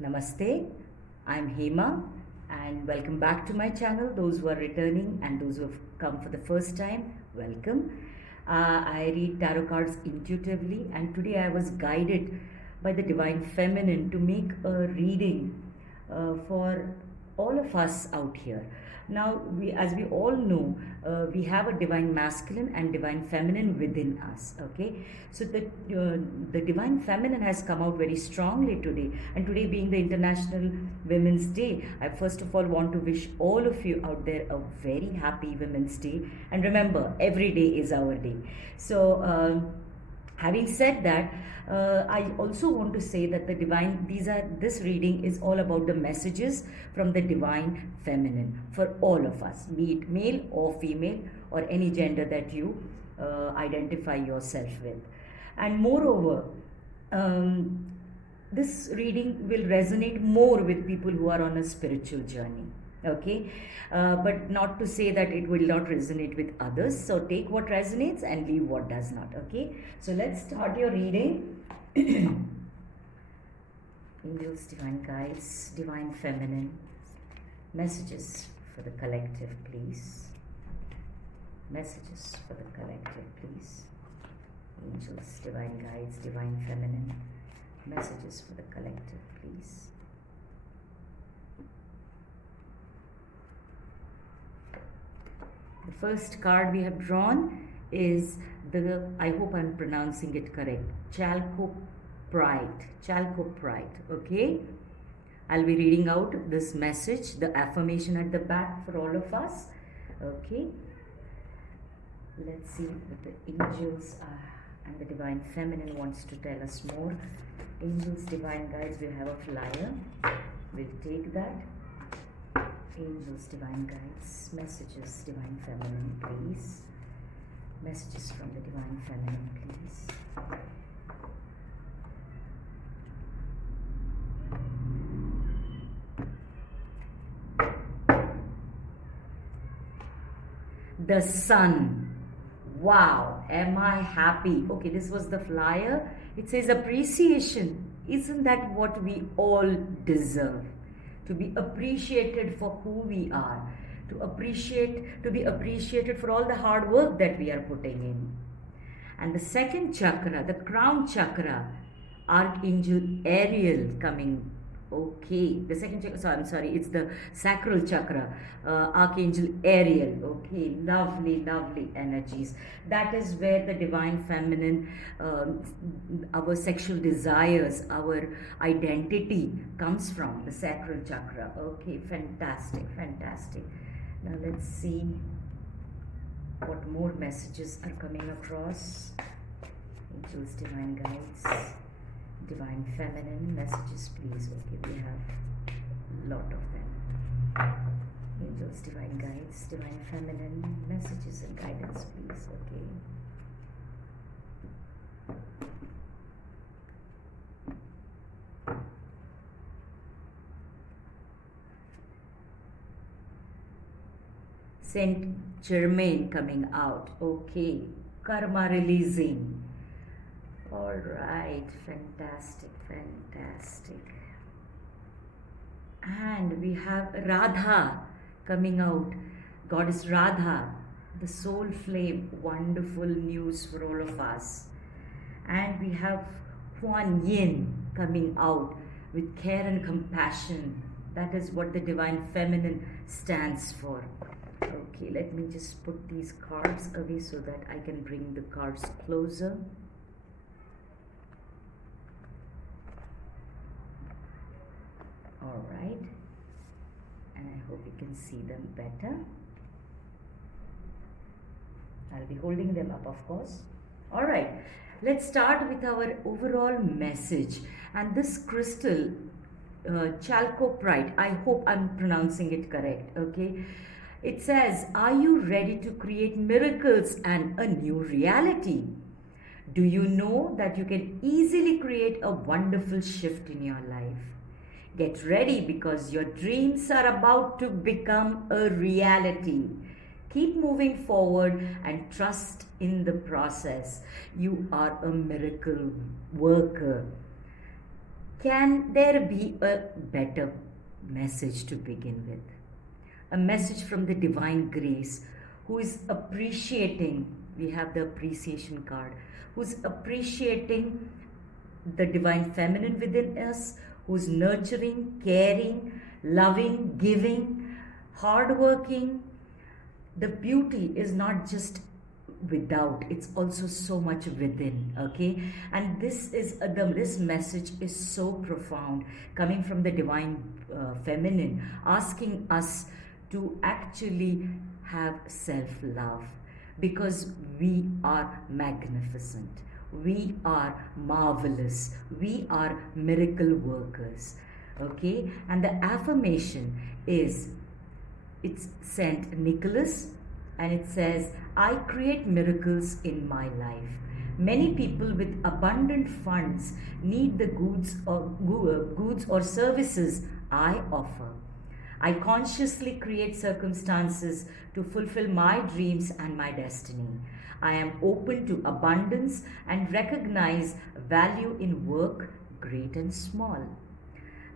Namaste, I'm Hema and welcome back to my channel. Those who are returning and those who have come for the first time, welcome. I read tarot cards intuitively and today I was guided by the Divine Feminine to make a reading for all of us out here. Now, as we all know, we have a divine masculine and divine feminine within us. Okay, so the divine feminine has come out very strongly today, and today being the International Women's Day, I first of all want to wish all of you out there a very happy Women's Day. And remember, every day is our day. So. Having said that, I also want to say that this reading is all about the messages from the divine feminine for all of us, be it male or female or any gender that you identify yourself with. And moreover, this reading will resonate more with people who are on a spiritual journey. Okay, but not to say that it will not resonate with others. So take what resonates and leave what does not. Okay, so let's start your reading. Angels, divine guides, divine feminine, messages for the collective, please. Messages for the collective, please. Angels, divine guides, divine feminine, messages for the collective, please. The first card we have drawn is I hope I'm pronouncing it correct, Chalcoprite. Okay, I'll be reading out this message, the affirmation at the back for all of us. Okay, let's see what the angels and the divine feminine wants to tell us more. Angels, divine guides, we have a flyer. We'll take that. Angels, divine guides, messages, divine feminine, please. Messages from the divine feminine, please. The sun. Wow, am I happy? Okay, this was the flyer. It says appreciation. Isn't that what we all deserve? To be appreciated for who we are, to be appreciated for all the hard work that we are putting in. And the second chakra, the crown chakra, Archangel Ariel coming. Okay, the second chakra, so I'm sorry, it's the sacral chakra, Archangel Ariel. Okay, lovely, lovely energies. That is where the divine feminine, our sexual desires, our identity comes from, the sacral chakra. Okay, fantastic, fantastic. Now let's see what more messages are coming across. Angels, divine guides, divine feminine, messages please. Okay, we have a lot of them. Angels, divine guides, divine feminine, messages and guidance please. Okay. Saint Germain coming out. Okay, karma releasing. All right, fantastic, fantastic. And we have Radha coming out, Goddess Radha, the soul flame, wonderful news for all of us. And we have Kuan Yin coming out with care and compassion. That is what the divine feminine stands for. Okay, let me just put these cards away so that I can bring the cards closer. All right, and I hope you can see them better. I'll be holding them up, of course. All right, let's start with our overall message. And this crystal, Chalcoprite, I hope I'm pronouncing it correct. Okay, it says, are you ready to create miracles and a new reality? Do you know that you can easily create a wonderful shift in your life? Get ready because your dreams are about to become a reality. Keep moving forward and trust in the process. You are a miracle worker. Can there be a better message to begin with? A message from the divine grace, who is appreciating, we have the appreciation card, who's appreciating the divine feminine within us, who's nurturing, caring, loving, giving, hardworking. The beauty is not just without, it's also so much within. Okay, and this message is so profound, coming from the divine feminine, asking us to actually have self love, because we are magnificent, we are marvelous, we are miracle workers. Okay, and the affirmation is, it's Saint Nicholas, and it says, I create miracles in my life. Many people with abundant funds need the goods or services I offer. I consciously create circumstances to fulfill my dreams and my destiny. I am open to abundance and recognize value in work, great and small.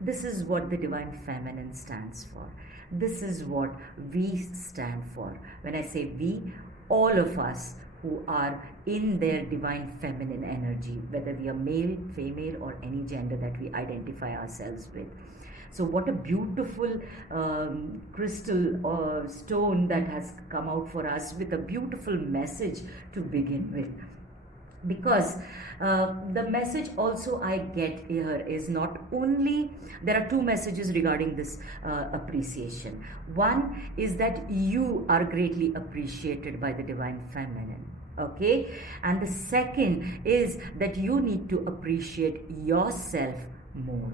This is what the divine feminine stands for. This is what we stand for. When I say we, all of us who are in their divine feminine energy, whether we are male, female, or any gender that we identify ourselves with. So what a beautiful crystal stone that has come out for us, with a beautiful message to begin with. Because the message also I get here is not only, there are two messages regarding this appreciation. One is that you are greatly appreciated by the divine feminine. Okay, and the second is that you need to appreciate yourself more.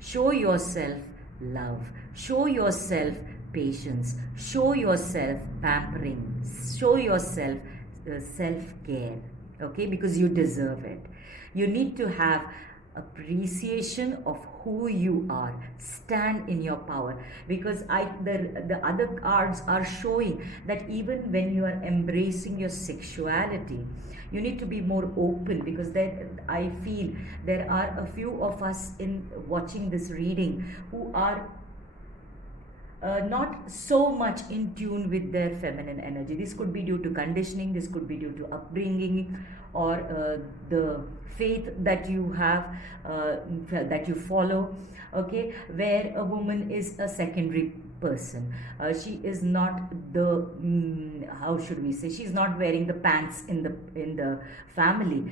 Show yourself love, show yourself patience, show yourself pampering, show yourself self-care. Okay, because you deserve it. You need to have appreciation of who you are. Stand in your power, because the other cards are showing that even when you are embracing your sexuality, you need to be more open, because I feel there are a few of us in watching this reading who are not so much in tune with their feminine energy. This could be due to conditioning, this could be due to upbringing, or the faith that you have, that you follow. Okay, where a woman is a secondary person. She is not the how should we say, she's not wearing the pants in the family,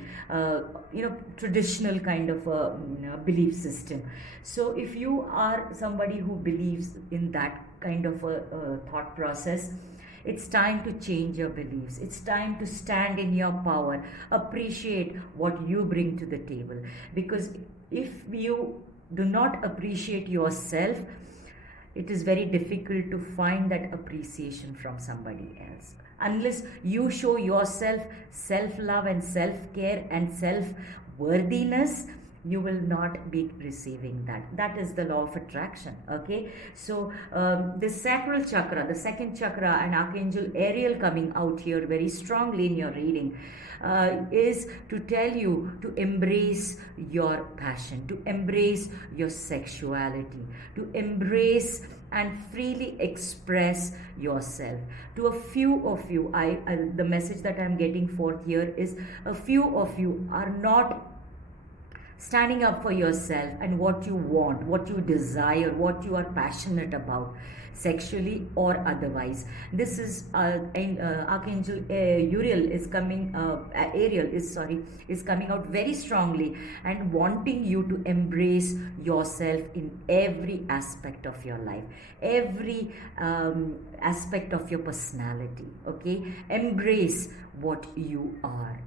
traditional kind of belief system. So if you are somebody who believes in that kind of a thought process, it's time to change your beliefs. It's time to stand in your power. Appreciate what you bring to the table. Because if you do not appreciate yourself, it is very difficult to find that appreciation from somebody else. Unless you show yourself self-love and self-care and self-worthiness, you will not be receiving that. That is the law of attraction. Okay, so the sacral chakra, the second chakra, and Archangel Ariel coming out here very strongly in your reading, is to tell you to embrace your passion, to embrace your sexuality, to embrace and freely express yourself. To a few of you, the message that I'm getting forth here is, a few of you are not standing up for yourself and what you want, what you desire, what you are passionate about, sexually or otherwise. This is Archangel Ariel is coming out very strongly and wanting you to embrace yourself in every aspect of your life, every aspect of your personality. Okay, embrace what you are.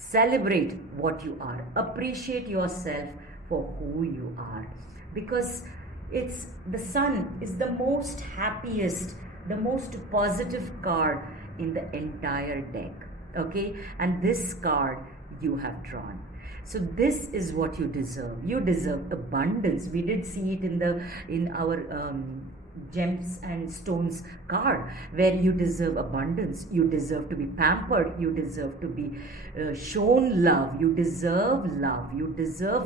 Celebrate what you are. Appreciate yourself for who you are. Because the sun is the most happiest, the most positive card in the entire deck. Okay? And this card you have drawn. So this is what you deserve. You deserve abundance. We did see it in our gems and stones card, where you deserve abundance, you deserve to be pampered, you deserve to be shown love, you deserve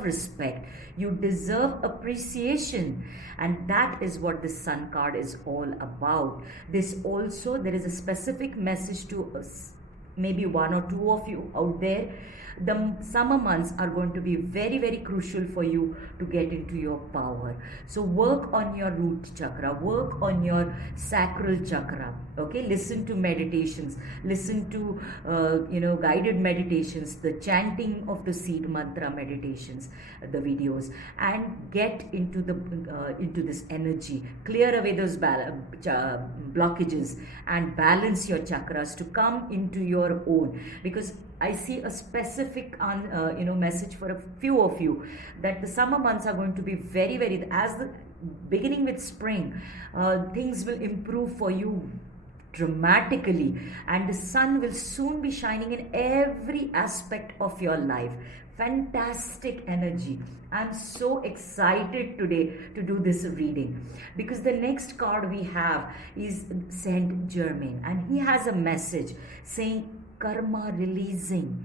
respect, you deserve appreciation. And that is what the Sun card is all about. This also, there is a specific message to us, maybe one or two of you out there. The summer months are going to be very, very crucial for you to get into your power. So work on your root chakra, work on your sacral chakra. Okay, listen to meditations, listen to guided meditations, the chanting of the seed mantra meditations, the videos, and get into the into this energy. Clear away those blockages and balance your chakras to come into your own. Because I see a specific message for a few of you, that the summer months are going to be very, very, as the beginning with spring, things will improve for you dramatically, and the sun will soon be shining in every aspect of your life. Fantastic energy. I'm so excited today to do this reading, because the next card we have is Saint Germain, and he has a message saying karma releasing.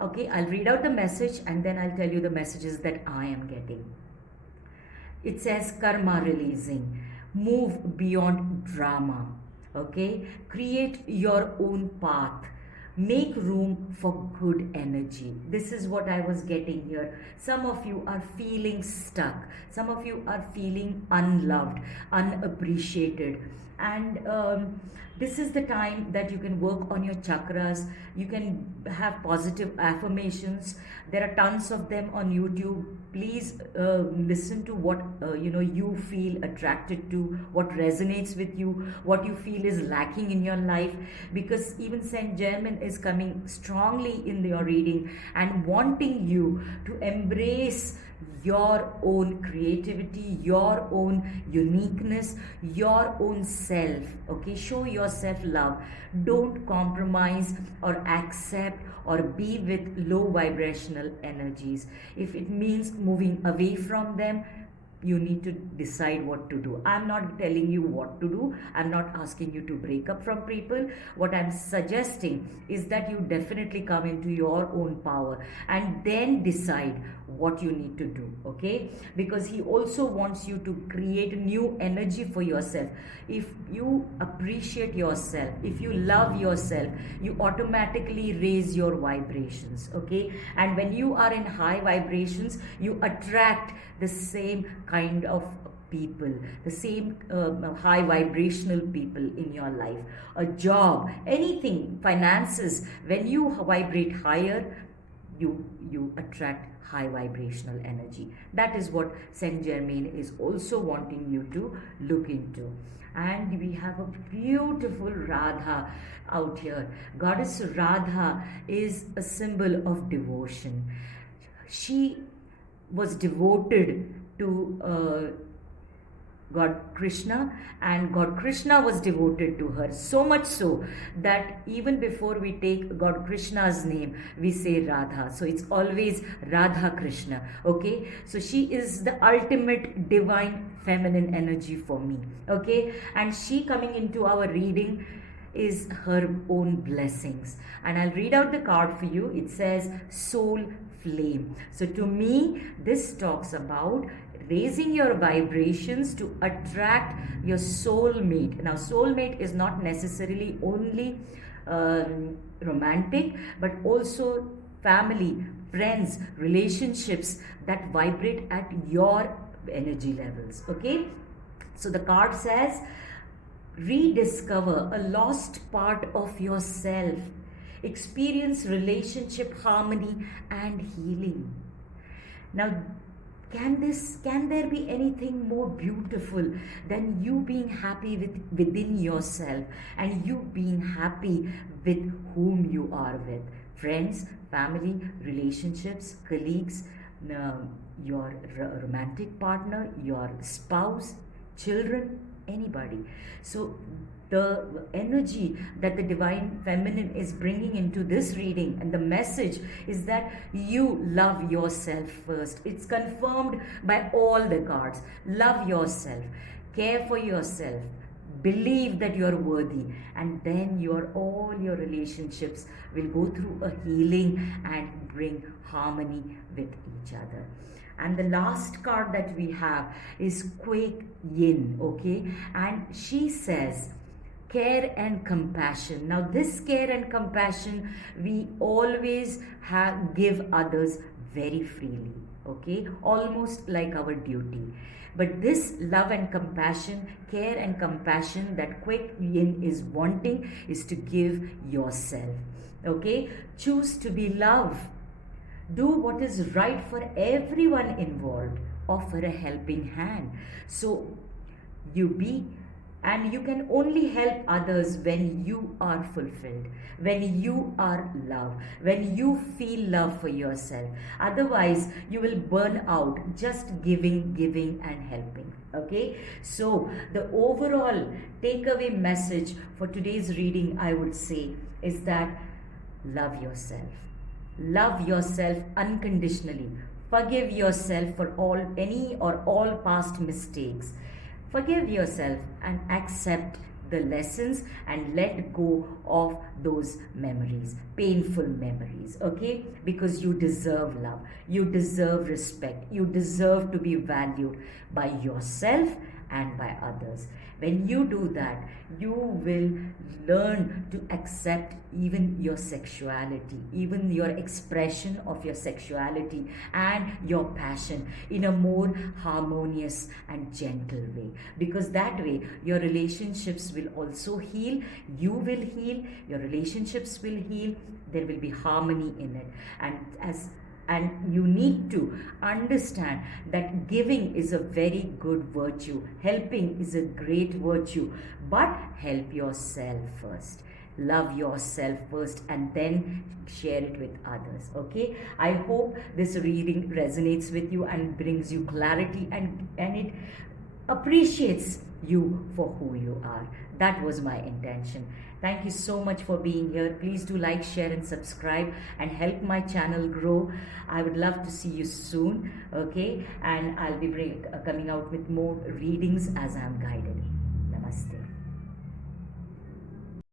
Okay, I'll read out the message and then I'll tell you the messages that I am getting. It says karma releasing. Move beyond drama. Okay, create your own path. Make room for good energy. This is what I was getting here. Some of you are feeling stuck. Some of you are feeling unloved, unappreciated. And this is the time that you can work on your chakras. You can have positive affirmations. There are tons of them on YouTube. Please listen to what you feel attracted to, what resonates with you, what you feel is lacking in your life, because even Saint Germain is coming strongly in your reading and wanting you to embrace your own creativity, your own uniqueness, your own self. Okay, show yourself love. Don't compromise or accept or be with low vibrational energies. If it means moving away from them, you need to decide what to do. I'm not telling you what to do. I'm not asking you to break up from people. What I'm suggesting is that you definitely come into your own power and then decide what you need to do. Okay, because he also wants you to create a new energy for yourself. If you appreciate yourself, if you love yourself, you automatically raise your vibrations. Okay, and when you are in high vibrations, you attract the same kind of people, the same high vibrational people in your life. A job, anything, finances, when you vibrate higher, you attract high vibrational energy. That is what Saint Germain is also wanting you to look into. And we have a beautiful Radha out here. Goddess Radha is a symbol of devotion. She was devoted to God Krishna, and God Krishna was devoted to her, so much so that even before we take God Krishna's name, we say Radha. So it's always Radha Krishna. Okay, so she is the ultimate divine feminine energy for me. Okay, and she coming into our reading is her own blessings. And I'll read out the card for you. It says soul flame. So to me, this talks about raising your vibrations to attract your soulmate. Now, soulmate is not necessarily only romantic, but also family, friends, relationships that vibrate at your energy levels. Okay, so the card says rediscover a lost part of yourself, experience relationship harmony and healing. Now, can there be anything more beautiful than you being happy within yourself and you being happy with whom you are with? Friends, family, relationships, colleagues, your romantic partner, your spouse, children, anybody. So the energy that the divine feminine is bringing into this reading, and the message is that you love yourself first. It's confirmed by all the cards. Love yourself. care for yourself, believe that you're worthy, and then all your relationships will go through a healing and bring harmony with each other. And the last card that we have is Kuek Yin, okay? And she says, care and compassion. Now, this care and compassion we always give others very freely, okay? Almost like our duty. But this love and compassion, care and compassion that Kuek Yin is wanting is to give yourself, okay? Choose to be love. Do what is right for everyone involved. Offer a helping hand. So you be, and you can only help others when you are fulfilled, when you are loved, when you feel love for yourself. Otherwise, you will burn out just giving and helping. Okay, so the overall takeaway message for today's reading, I would say, is that love yourself. Love yourself unconditionally. Forgive yourself for all past mistakes. Forgive yourself and accept the lessons and let go of those memories, painful memories, okay? Because you deserve love, you deserve respect, you deserve to be valued by yourself and by others. When you do that, you will learn to accept even your sexuality, even your expression of your sexuality and your passion in a more harmonious and gentle way. Because that way, your relationships will also heal, you will heal, your relationships will heal, there will be harmony in it. And you need to understand that giving is a very good virtue. Helping is a great virtue. But help yourself first. Love yourself first and then share it with others. Okay? I hope this reading resonates with you and brings you clarity and it appreciates you for who you are. That was my intention. Thank you so much for being here. Please do like, share and subscribe and help my channel grow. I would love to see you soon, okay? And I'll be coming out with more readings as I'm guided. Namaste.